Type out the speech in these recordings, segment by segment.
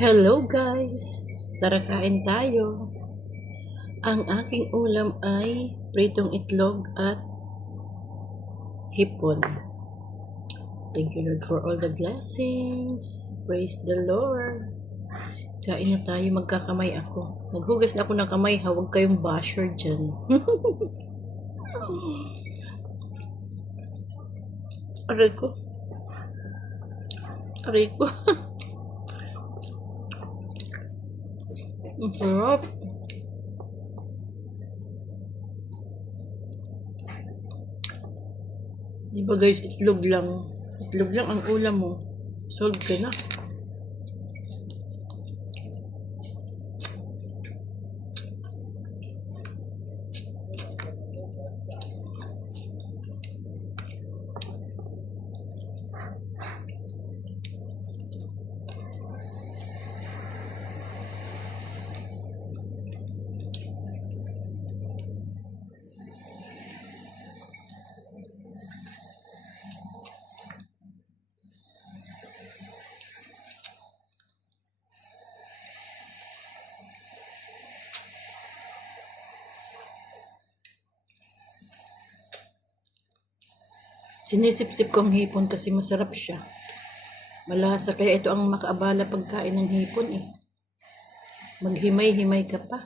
Hello guys! Tara kain tayo. Ang aking ulam ay pritong itlog at hipon. Thank you Lord for all the blessings. Praise the Lord. Kain na tayo, magkakamay ako. Naghugas na ako ng kamay ha, huwag kayong basher dyan. Aray ko. Aray ko. Ang sarap. Diba guys, itlog lang. Itlog lang ang ulam mo. Solve ka na. Sinisip-sip ko ang hipon kasi masarap siya. Malasa, kaya ito ang makaabala pagkain ng hipon eh. Maghimay-himay ka pa.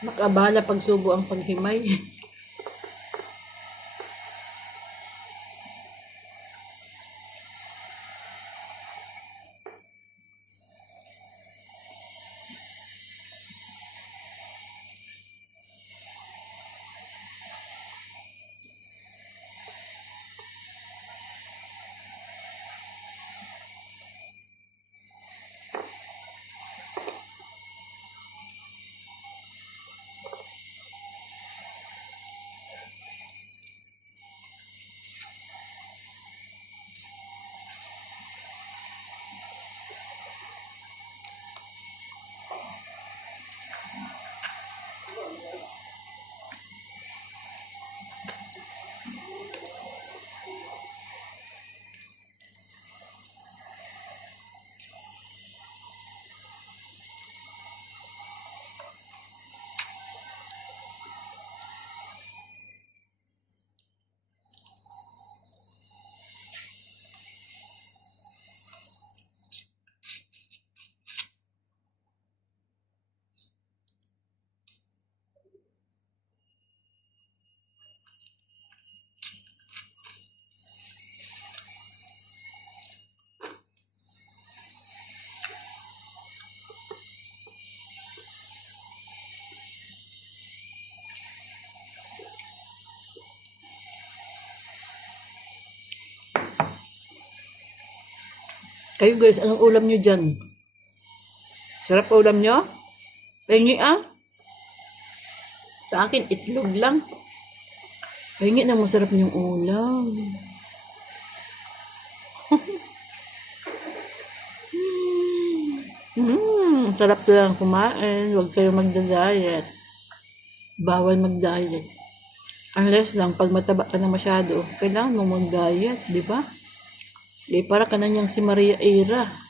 Makaabala pagsubo ang paghimay. Kayo guys, anong ulam nyo dyan? Sarap ulam nyo? Pahingi ah? Sa akin, itlog lang. Pahingi na masarap yung ulam. Sarap lang kumain. Huwag kayo magda-diet. Bawal mag-diet. Unless lang, pag mataba ka na masyado, kailangan mo mag-diet, di ba? Di para ka na niyang si Maria Ira.